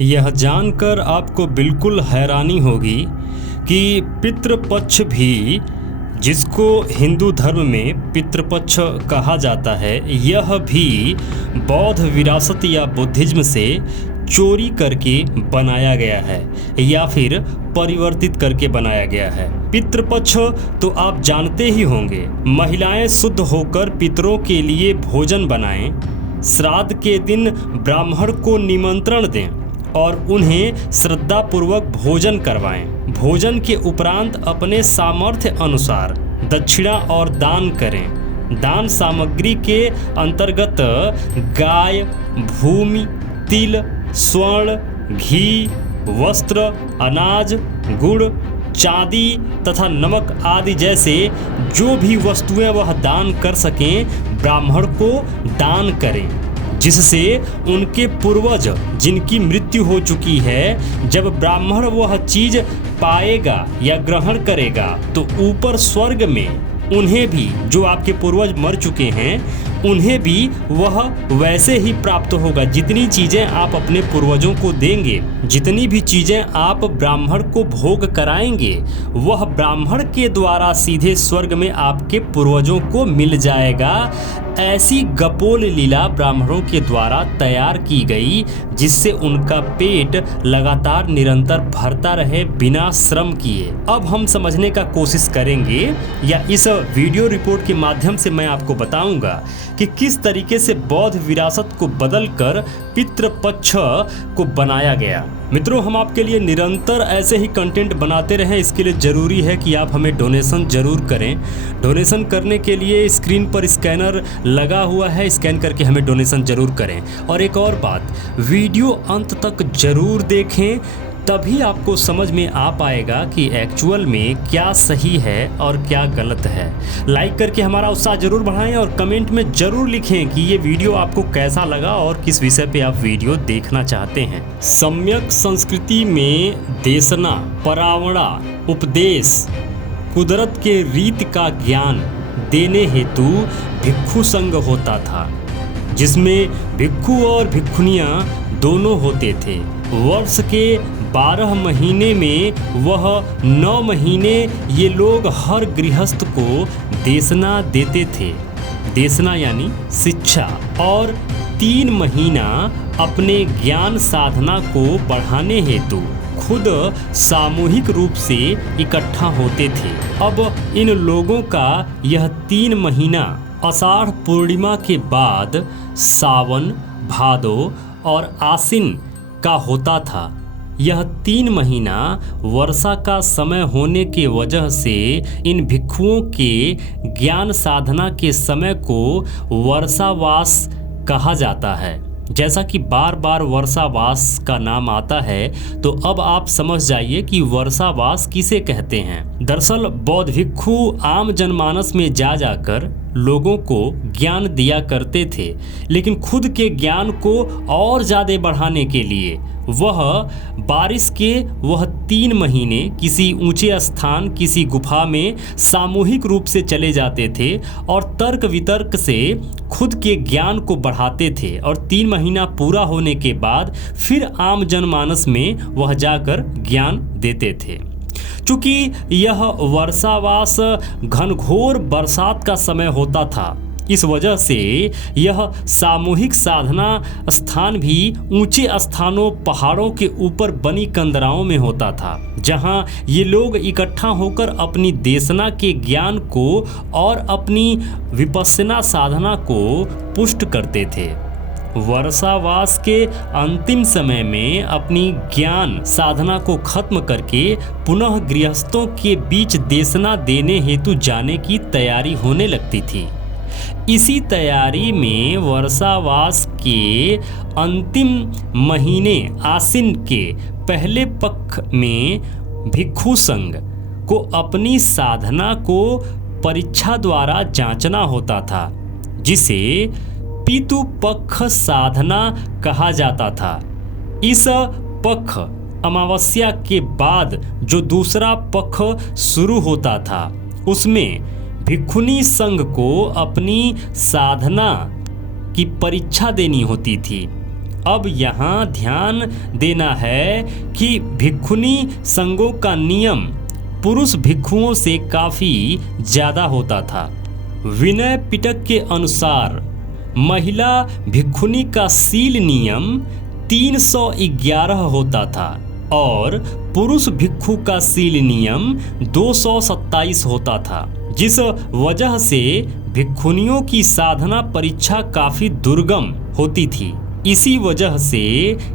यह जानकर आपको बिल्कुल हैरानी होगी कि पितृपक्ष भी, जिसको हिंदू धर्म में पितृपक्ष कहा जाता है, यह भी बौद्ध विरासत या बुद्धिज्म से चोरी करके बनाया गया है या फिर परिवर्तित करके बनाया गया है। पितृपक्ष तो आप जानते ही होंगे, महिलाएं शुद्ध होकर पितरों के लिए भोजन बनाएं, श्राद्ध के दिन ब्राह्मण को निमंत्रण दें और उन्हें श्रद्धापूर्वक भोजन करवाएं। भोजन के उपरांत अपने सामर्थ्य अनुसार दक्षिणा और दान करें। दान सामग्री के अंतर्गत गाय, भूमि, तिल, स्वर्ण, घी, वस्त्र, अनाज, गुड़, चांदी तथा नमक आदि जैसे जो भी वस्तुएं वह दान कर सकें, ब्राह्मण को दान करें, जिससे उनके पूर्वज जिनकी मृत्यु हो चुकी है, जब ब्राह्मण वह चीज पाएगा या ग्रहण करेगा तो ऊपर स्वर्ग में उन्हें भी, जो आपके पूर्वज मर चुके हैं, उन्हें भी वह वैसे ही प्राप्त होगा। जितनी चीज़ें आप अपने पूर्वजों को देंगे, जितनी भी चीज़ें आप ब्राह्मण को भोग कराएंगे, वह ब्राह्मण के द्वारा सीधे स्वर्ग में आपके पूर्वजों को मिल जाएगा। ऐसी गपोल लीला ब्राह्मणों के द्वारा तैयार की गई, जिससे उनका पेट लगातार निरंतर भरता रहे बिना श्रम किए। अब हम समझने का कोशिश करेंगे, या इस वीडियो रिपोर्ट के माध्यम से मैं आपको बताऊंगा कि किस तरीके से बौद्ध विरासत को बदलकर पितृपक्ष को बनाया गया। मित्रों, हम आपके लिए निरंतर ऐसे ही कंटेंट बनाते रहें, इसके लिए ज़रूरी है कि आप हमें डोनेशन ज़रूर करें। डोनेशन करने के लिए स्क्रीन पर स्कैनर लगा हुआ है, स्कैन करके हमें डोनेशन ज़रूर करें। और एक और बात, वीडियो अंत तक ज़रूर देखें, तभी आपको समझ में आ पाएगा कि एक्चुअल में क्या सही है और क्या गलत है। लाइक करके हमारा उत्साह जरूर बढ़ाएं और कमेंट में ज़रूर लिखें कि ये वीडियो आपको कैसा लगा और किस विषय पे आप वीडियो देखना चाहते हैं। सम्यक संस्कृति में देशना, परावड़ा, उपदेश, कुदरत के रीत का ज्ञान देने हेतु भिक्षु संघ होता था, जिसमें भिक्षु और भिक्षुनियाँ दोनों होते थे। वर्ष के 12 महीने में वह 9 महीने ये लोग हर गृहस्थ को देशना देते थे। देशना यानी शिक्षा, और 3 महीना अपने ज्ञान साधना को बढ़ाने हेतु खुद सामूहिक रूप से इकट्ठा होते थे। अब इन लोगों का यह 3 महीना आषाढ़ पूर्णिमा के बाद सावन, भादो और आश्विन का होता था। यह 3 महीना वर्षा का समय होने के वजह से इन भिक्षुओं के ज्ञान साधना के समय को वर्षावास कहा जाता है। जैसा कि बार बार वर्षावास का नाम आता है, तो अब आप समझ जाइए कि वर्षावास किसे कहते हैं। दरअसल बौद्ध भिक्षु आम जनमानस में जाकर लोगों को ज्ञान दिया करते थे, लेकिन खुद के ज्ञान को और ज़्यादा बढ़ाने के लिए वह बारिश के 3 महीने किसी ऊंचे स्थान, किसी गुफा में सामूहिक रूप से चले जाते थे और तर्क वितर्क से खुद के ज्ञान को बढ़ाते थे। और 3 महीना पूरा होने के बाद फिर आम जनमानस में वह जाकर ज्ञान देते थे। चूँकि यह वर्षावास घनघोर बरसात का समय होता था, इस वजह से यह सामूहिक साधना स्थान भी ऊंचे स्थानों, पहाड़ों के ऊपर बनी कंदराओं में होता था, जहां ये लोग इकट्ठा होकर अपनी देशना के ज्ञान को और अपनी विपस्सना साधना को पुष्ट करते थे। वर्षावास के अंतिम समय में अपनी ज्ञान साधना को खत्म करके पुनः गृहस्थों के बीच देशना देने हेतु जाने की तैयारी होने लगती थी। इसी तैयारी में वर्षावास के अंतिम महीने आश्विन के पहले पक्ष में भिक्षु संघ को अपनी साधना को परीक्षा द्वारा जांचना होता था, जिसे पितु पक्ष साधना कहा जाता था। इस पक्ष अमावस्या के बाद जो दूसरा पक्ष शुरू होता था, उसमें भिक्षुनी संघ को अपनी साधना की परीक्षा देनी होती थी। अब यहाँ ध्यान देना है कि भिक्षुनी संघों का नियम पुरुष भिक्षुओं से काफ़ी ज़्यादा होता था। विनय पिटक के अनुसार महिला भिक्षुनी का शील नियम 311 होता था और पुरुष भिक्षु का शील नियम 227 होता था, जिस वजह से भिक्षुनियों की साधना परीक्षा काफ़ी दुर्गम होती थी। इसी वजह से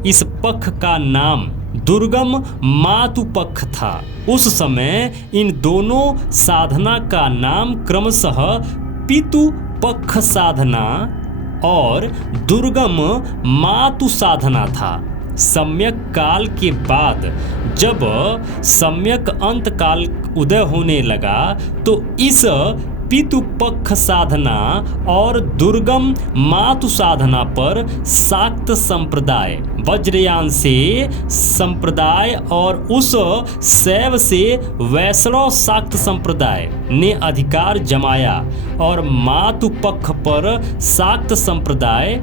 इस पक्ष का नाम दुर्गम मातु पक्ष था। उस समय इन दोनों साधना का नाम क्रमशः पितु पक्ष साधना और दुर्गम मातु साधना था। सम्यक काल के बाद जब सम्यक अंत काल उदय होने लगा तो इस पितु पक्ष साधना और दुर्गम मातु साधना पर शाक्त संप्रदाय, वज्रयान से संप्रदाय और उस शैव से वैष्णव शाक्त संप्रदाय ने अधिकार जमाया और मातु पक्ष पर शाक्त संप्रदाय,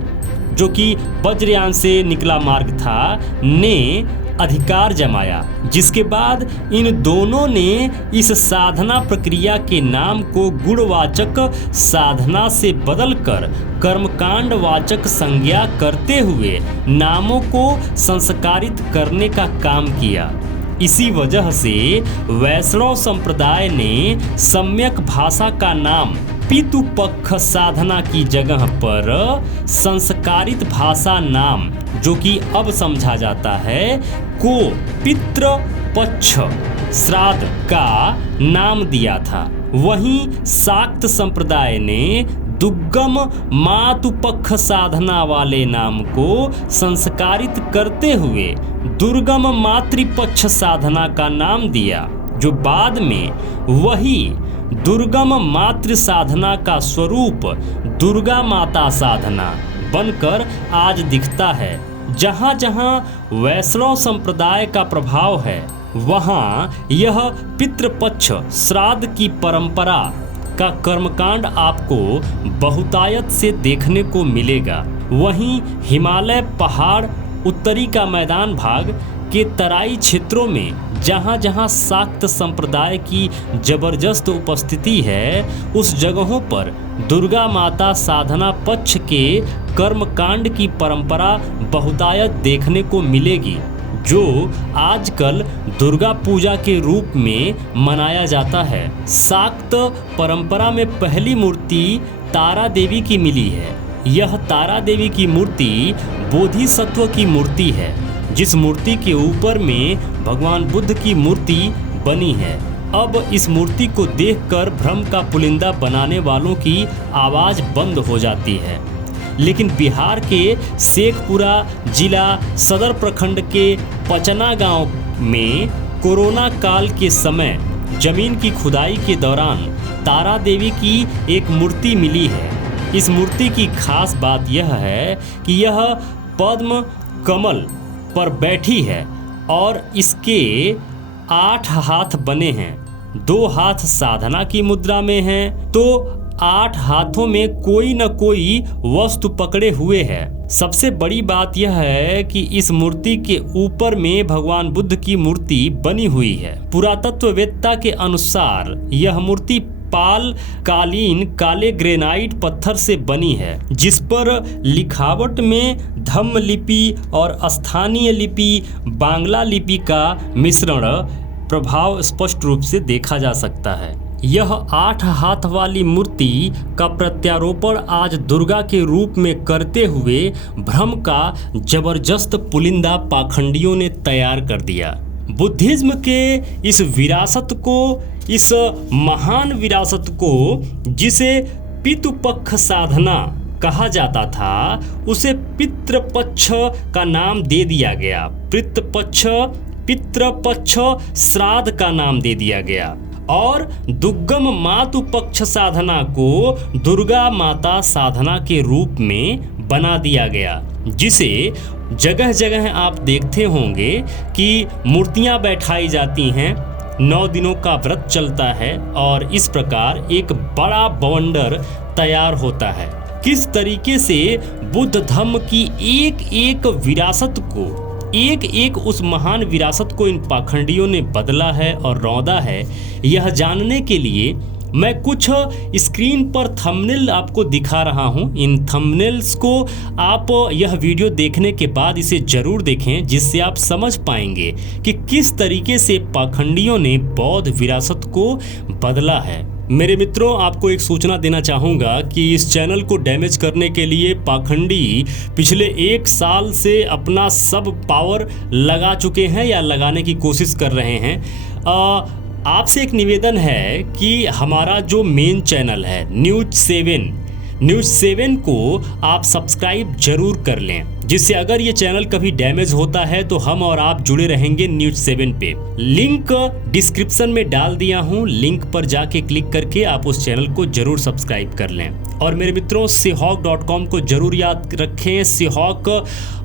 जो कि वज्रयान से निकला मार्ग था, ने अधिकार जमाया। जिसके बाद इन दोनों ने इस साधना प्रक्रिया के नाम को गुणवाचक साधना से बदलकर कर्मकांड वाचक संज्ञा करते हुए नामों को संस्कारित करने का काम किया। इसी वजह से वैष्णव संप्रदाय ने सम्यक भाषा का नाम पितु पक्ष साधना की जगह पर संस्कारित भाषा नाम, जो कि अब समझा जाता है, को पितृ पक्ष श्राद्ध का नाम दिया था। वहीं शाक्त संप्रदाय ने दुर्गम मातु पक्ष साधना वाले नाम को संस्कारित करते हुए दुर्गम मातृपक्ष साधना का नाम दिया, जो बाद में वही दुर्गम मातृ साधना का स्वरूप दुर्गा माता साधना बनकर आज दिखता है। जहाँ जहाँ वैष्णव संप्रदाय का प्रभाव है वहाँ यह पितृपक्ष श्राद्ध की परंपरा का कर्मकांड आपको बहुतायत से देखने को मिलेगा। वहीं हिमालय पहाड़, उत्तरी का मैदान भाग के तराई क्षेत्रों में जहाँ जहाँ शाक्त संप्रदाय की जबरदस्त उपस्थिति है, उस जगहों पर दुर्गा माता साधना पक्ष के कर्मकांड की परंपरा बहुतायत देखने को मिलेगी, जो आजकल दुर्गा पूजा के रूप में मनाया जाता है। शाक्त परंपरा में पहली मूर्ति तारा देवी की मिली है। यह तारा देवी की मूर्ति बोधिसत्व की मूर्ति है, जिस मूर्ति के ऊपर में भगवान बुद्ध की मूर्ति बनी है। अब इस मूर्ति को देखकर भ्रम का पुलिंदा बनाने वालों की आवाज़ बंद हो जाती है। लेकिन बिहार के शेखपुरा जिला सदर प्रखंड के पचना गांव में कोरोना काल के समय जमीन की खुदाई के दौरान तारा देवी की एक मूर्ति मिली है। इस मूर्ति की खास बात यह है कि यह पद्म कमल पर बैठी है और इसके 8 हाथ बने हैं। 2 हाथ साधना की मुद्रा में हैं, तो 8 हाथों में कोई न कोई वस्तु पकड़े हुए है। सबसे बड़ी बात यह है कि इस मूर्ति के ऊपर में भगवान बुद्ध की मूर्ति बनी हुई है। पुरातत्ववेत्ता के अनुसार यह मूर्ति पाल कालीन काले ग्रेनाइट पत्थर से बनी है, जिस पर लिखावट में धम्म लिपि और स्थानीय लिपि बांग्ला लिपि का मिश्रण प्रभाव स्पष्ट रूप से देखा जा सकता है। यह 8 हाथ वाली मूर्ति का प्रत्यारोपण आज दुर्गा के रूप में करते हुए भ्रम का जबरदस्त पुलिंदा पाखंडियों ने तैयार कर दिया। बुद्धिज्म के इस विरासत को, इस महान विरासत को पितृ पितुपक्ष साधना कहा जाता था, उसे पितृपक्ष का नाम दे दिया गया। पितृपक्ष श्राद्ध का नाम दे दिया गया और दुर्गम मातु पक्ष साधना को दुर्गा माता साधना के रूप में बना दिया गया, जिसे जगह जगह आप देखते होंगे कि मूर्तियां बैठाई जाती हैं, 9 दिनों का व्रत चलता है और इस प्रकार एक बड़ा बवंडर तैयार होता है। किस तरीके से बुद्ध धर्म की एक एक विरासत को, एक एक उस महान विरासत को इन पाखंडियों ने बदला है और रौंदा है, यह जानने के लिए मैं कुछ स्क्रीन पर थंबनेल आपको दिखा रहा हूं। इन थंबनेल्स को आप यह वीडियो देखने के बाद इसे ज़रूर देखें, जिससे आप समझ पाएंगे कि किस तरीके से पाखंडियों ने बौद्ध विरासत को बदला है। मेरे मित्रों, आपको एक सूचना देना चाहूँगा कि इस चैनल को डैमेज करने के लिए पाखंडी पिछले 1 साल से अपना सब पावर लगा चुके हैं या लगाने की कोशिश कर रहे हैं। आपसे एक निवेदन है कि हमारा जो मेन चैनल है न्यूज़ 7 को आप सब्सक्राइब जरूर कर लें, जिससे अगर ये चैनल कभी डैमेज होता है तो हम और आप जुड़े रहेंगे न्यूज़ 7 पे। लिंक डिस्क्रिप्शन में डाल दिया हूँ, लिंक पर जाके क्लिक करके आप उस चैनल को जरूर सब्सक्राइब कर लें। और मेरे मित्रों, Seahawk.com को जरूर याद रखें। Seahawk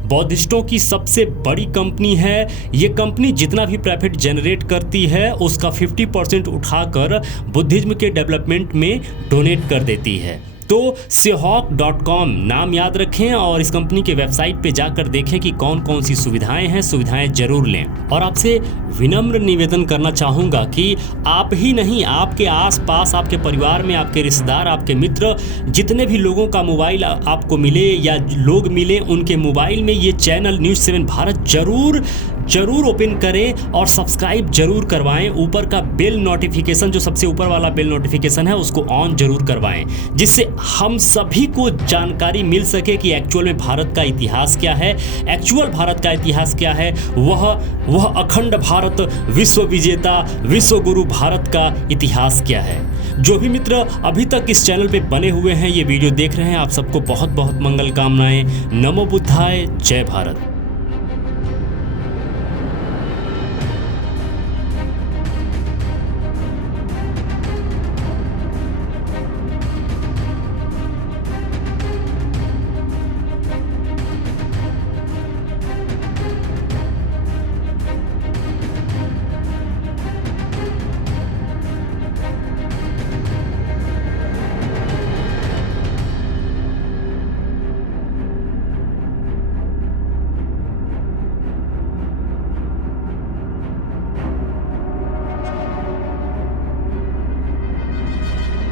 बौद्धिस्टों की सबसे बड़ी कंपनी है। ये कंपनी जितना भी प्रॉफिट जनरेट करती है उसका 50% उठाकर बुद्धिज्म के डेवलपमेंट में डोनेट कर देती है। तो Seahawk.com नाम याद रखें और इस कंपनी के वेबसाइट पे जाकर देखें कि कौन कौन सी सुविधाएं हैं, सुविधाएं जरूर लें। और आपसे विनम्र निवेदन करना चाहूँगा कि आप ही नहीं, आपके आसपास, आपके परिवार में, आपके रिश्तेदार, आपके मित्र, जितने भी लोगों का मोबाइल आपको मिले या लोग मिले, उनके मोबाइल में ये चैनल न्यूज़ 7 भारत जरूर ओपन करें और सब्सक्राइब जरूर करवाएं। ऊपर का बेल नोटिफिकेशन, जो सबसे ऊपर वाला बेल नोटिफिकेशन है, उसको ऑन जरूर करवाएं, जिससे हम सभी को जानकारी मिल सके कि एक्चुअल में भारत का इतिहास क्या है, एक्चुअल भारत का इतिहास क्या है, वह अखंड भारत, विश्व विजेता, विश्व गुरु भारत का इतिहास क्या है। जो भी मित्र अभी तक इस चैनल पे बने हुए हैं, ये वीडियो देख रहे हैं, आप सबको बहुत बहुत मंगल कामनाएं। नमो बुद्धाय, जय भारत।